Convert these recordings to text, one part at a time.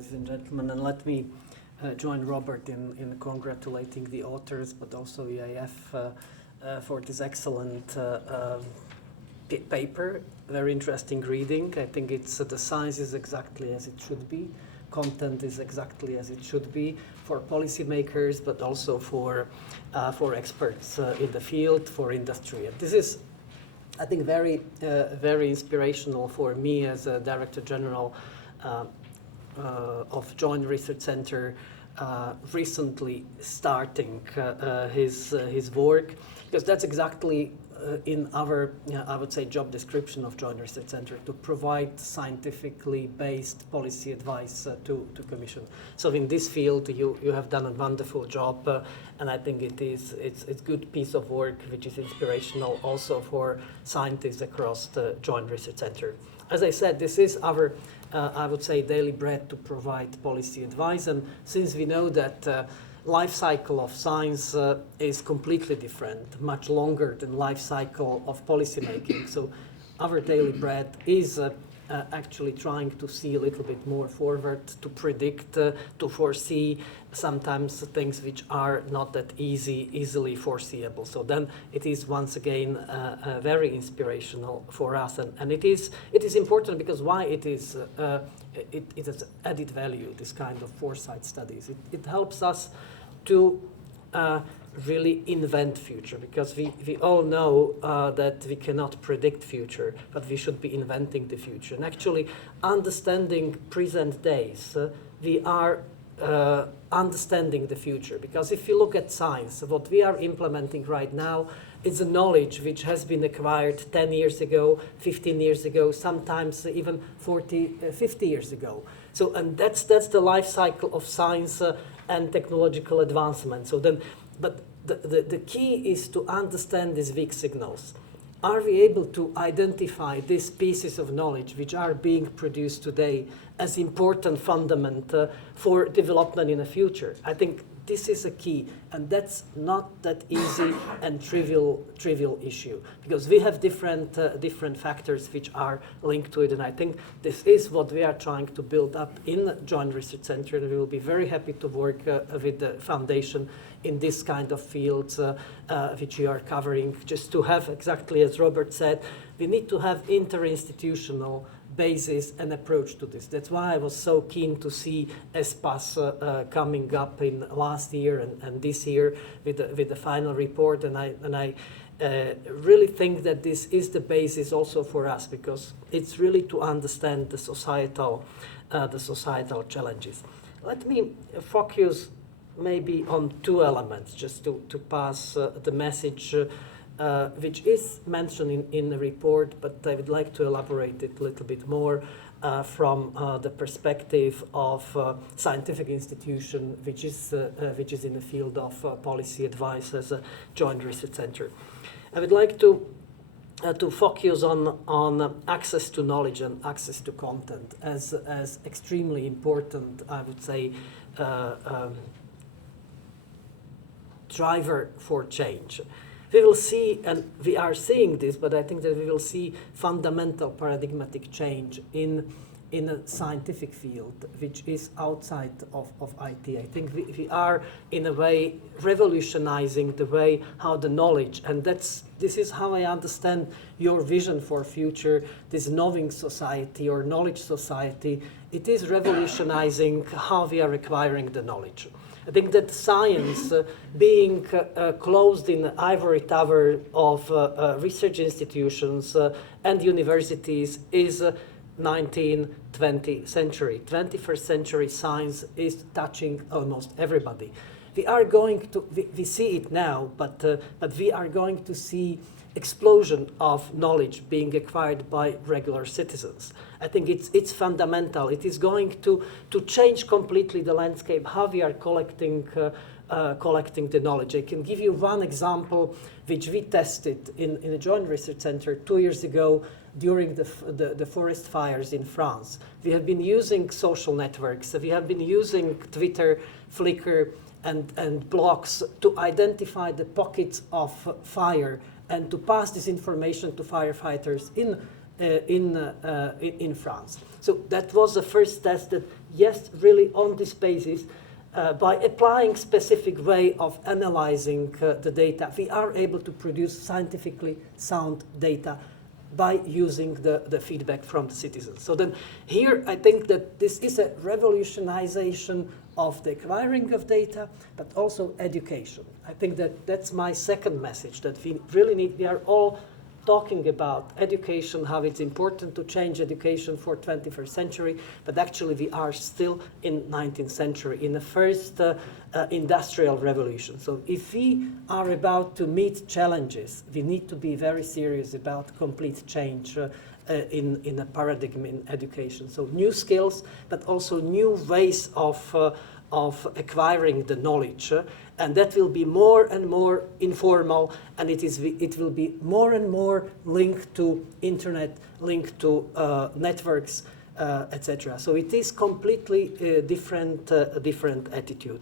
ladies and gentlemen, and let me join Robert in congratulating the authors, but also EIF for this excellent paper. Very interesting reading. I think it's the size is exactly as it should be. Content is exactly as it should be for policymakers, but also for experts in the field, for industry. And this is, I think, very inspirational for me as a Director General of Joint Research Center, recently starting his work, because that's exactly in our, I would say, job description of Joint Research Center, to provide scientifically based policy advice to Commission. So in this field, you have done a wonderful job, and I think it's a good piece of work which is inspirational also for scientists across the Joint Research Center. As I said, this is our, I would say, daily bread to provide policy advice, and since we know that life cycle of science is completely different, much longer than life cycle of policymaking. So our daily bread is actually trying to see a little bit more forward, to predict, to foresee sometimes things which are not that easily foreseeable. So then it is once again very inspirational for us, and it is important because why it is it has added value, this kind of foresight studies. It helps us to really invent future, because we all know that we cannot predict future, but we should be inventing the future. And actually understanding present days, we are understanding the future, because if you look at science, what we are implementing right now is a knowledge which has been acquired 10 years ago, 15 years ago, sometimes even 40, 50 years ago. So, and that's the life cycle of science and technological advancement. So then, but the key is to understand these weak signals. Are we able to identify these pieces of knowledge which are being produced today as important fundament for development in the future? I think this is a key, and that's not that easy and trivial issue, because we have different factors which are linked to it, and I think this is what we are trying to build up in Joint Research Center, and we will be very happy to work with the foundation in this kind of fields which we are covering, just to have, exactly as Robert said, we need to have interinstitutional basis and approach to this. That's why I was so keen to see ESPAS coming up in last year and this year with the final report, and I really think that this is the basis also for us, because it's really to understand the societal challenges. Let me focus maybe on two elements, just to pass the message which is mentioned in the report, but I would like to elaborate it a little bit more from the perspective of scientific institution, which is in the field of policy advice as a Joint Research Center. I would like to focus on access to knowledge and access to content as extremely important, I would say, driver for change. We will see, and we are seeing this, but I think that we will see fundamental paradigmatic change in a scientific field which is outside of IT. I think we are in a way revolutionizing the way how the knowledge, and this is how I understand your vision for future, this knowing society or knowledge society. It is revolutionizing how we are acquiring the knowledge. I think that science, being closed in the ivory tower of research institutions and universities, is 19th, 20th century. 21st century science is touching almost everybody. We are going to, we see it now, but we are going to see explosion of knowledge being acquired by regular citizens. I think it's fundamental. It is going to change completely the landscape, how we are collecting the knowledge. I can give you one example which we tested in a Joint Research Center 2 years ago during the forest fires in France. We have been using social networks. We have been using Twitter, Flickr, and blogs to identify the pockets of fire and to pass this information to firefighters in in France. So that was the first test that, yes, really on this basis, by applying specific way of analyzing the data, we are able to produce scientifically sound data by using the feedback from the citizens. So then here I think that this is a revolutionization of the acquiring of data, but also education. I think that that's my second message, that we really need, we are all talking about education, how it's important to change education for 21st century, but actually we are still in 19th century, in the first industrial revolution. So if we are about to meet challenges, we need to be very serious about complete change in a paradigm in education. So new skills, but also new ways of acquiring the knowledge, and that will be more and more informal, and it will be more and more linked to internet, linked to networks, etc. So it is completely different attitude.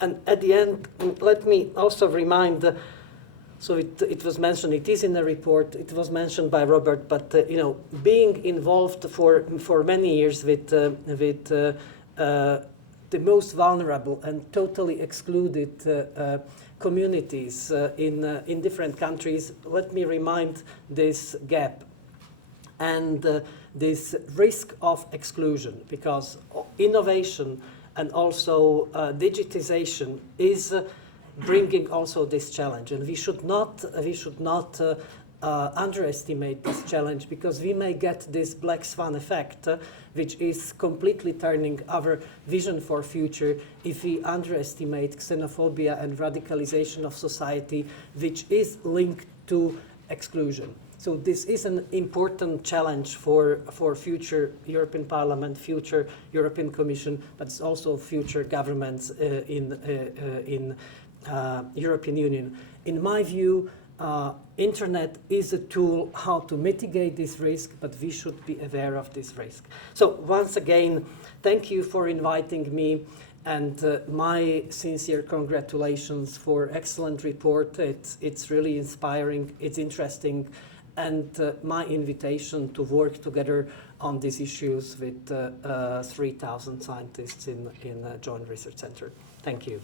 And at the end, let me also remind. So it was mentioned, it is in the report, it was mentioned by Robert, but you know, being involved for many years with the most vulnerable and totally excluded communities in different countries, let me remind this gap and this risk of exclusion, because innovation and also digitization is bringing also this challenge, and we should not underestimate this challenge, because we may get this black swan effect, which is completely turning our vision for future if we underestimate xenophobia and radicalization of society, which is linked to exclusion. So this is an important challenge for future European Parliament, future European Commission, but it's also future governments in European Union. In my view, internet is a tool how to mitigate this risk, but we should be aware of this risk. So once again, thank you for inviting me, and my sincere congratulations for excellent report. It's really inspiring, it's interesting, and my invitation to work together on these issues with 3,000 scientists in a joint research center. Thank you.